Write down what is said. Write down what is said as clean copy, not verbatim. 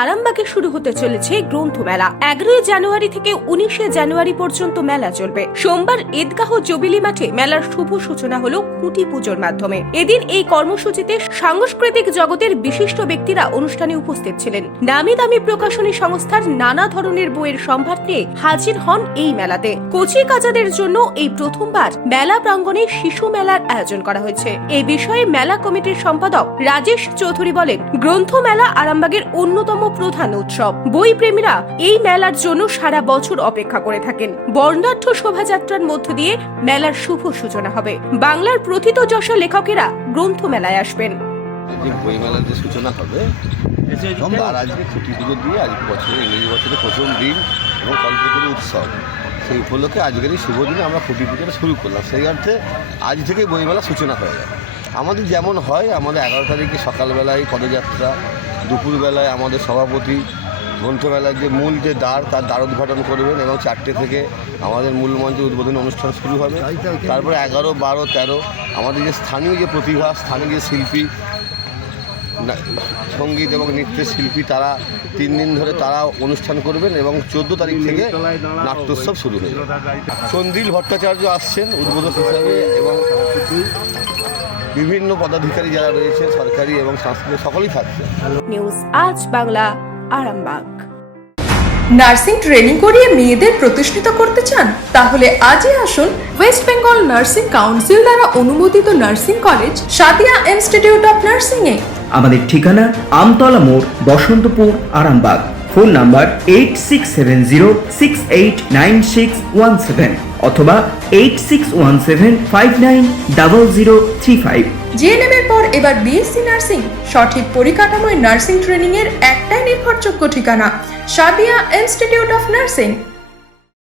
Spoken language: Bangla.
আরামবাগে শুরু হতে চলেছে গ্রন্থমেলা। 11 জানুয়ারি থেকে 19 জানুয়ারি পর্যন্ত মেলা চলবে। সোমবার ঈদগাহ জুবিলি মাঠে মেলার শুভ সূচনা হলো খুঁটি পুজোর মাধ্যমে। এদিন এই কর্মসূচিতে সাংস্কৃতিক জগতের বিশিষ্ট ব্যক্তিরা অনুষ্ঠানে উপস্থিত ছিলেন। নামি দামি প্রকাশনী সংস্থার নানা ধরনের বইয়ের সম্ভার নিয়ে হাজির হন এই মেলাতে। কচি কাচাদের জন্য এই প্রথমবার মেলা প্রাঙ্গণে শিশু মেলার আয়োজন করা হয়েছে। এই বিষয়ে মেলা কমিটির সম্পাদক রাজেশ চৌধুরী বলেন, গ্রন্থ মেলা আরামবাগের অন্যতম প্রধান উৎসব। বই প্রেমীরা এই মেলার জন্য সারা বছর অপেক্ষা করে থাকেন। বর্ণাঢ্য শোভাযাত্রার মধ্য দিয়ে মেলার শুভ সূচনা হবে। বাংলার প্রথিতযশা লেখকেরা গ্রন্থ মেলায় আসবেন। বই মেলার যে সূচনা হবে আর আজকে খুঁটি পুজো দিয়ে আজকে বছরের ইংরেজি বছরের প্রথম দিন এবং কল্পতরু উৎসব, সেই উপলক্ষে আজকের এই শুভ দিনে আমরা খুঁটি পুজোটা শুরু করলাম। সেই অর্থে আজ থেকেই বইমেলা সূচনা হয়ে যায়। আমাদের যেমন হয়, আমাদের 11 তারিখে সকালবেলায় পদযাত্রা, দুপুরবেলায় আমাদের সভাপতি গ্রন্থমেলার যে মূল যে দ্বার তার দ্বার উদ্ঘাটন করবেন এবং 4টে থেকে আমাদের মূল মঞ্চে উদ্বোধনী অনুষ্ঠান শুরু হবে। তারপরে 11, 12, 13 আমাদের যে স্থানীয় যে প্রতিভা, স্থানীয় যে শিল্পী, সঙ্গীত এবং নৃত্যের শিল্পী, তারা 3 দিন ধরে তারা অনুষ্ঠান করবেন এবং 14 তারিখ থেকে নাট্যোৎসব শুরু হয়ে যাবে। চন্দ্রিল ভট্টাচার্য আসছেন উদ্বোধক হিসাবে এবং বিভিন্ন পদাধিকারী যারা রয়েছে সরকারি এবং সাংস্কৃতিক সকলেই থাকছে। নিউজ আজ বাংলা, আরামবাগ। নার্সিং ট্রেনিং করিয়ে মেয়েদের প্রতিষ্ঠিত করতে চান? তাহলে আজই আসুন ওয়েস্ট বেঙ্গল নার্সিং কাউন্সিল দ্বারা অনুমোদিত nursing college Sadia institute of nursing এ। আমাদের ঠিকানা আমতলা মোড়, বসন্তপুর, আরামবাগ। ফোন নাম্বার 8670689617 অথবা 8617590035। জিএনএম এর পর এবার বিএসসি নার্সিং। সঠিক পরিকাঠামোয় নার্সিং ট্রেনিং এর একটাই নির্ভরযোগ্য ঠিকানা, সাদিয়া ইনস্টিটিউট অফ নার্সিং।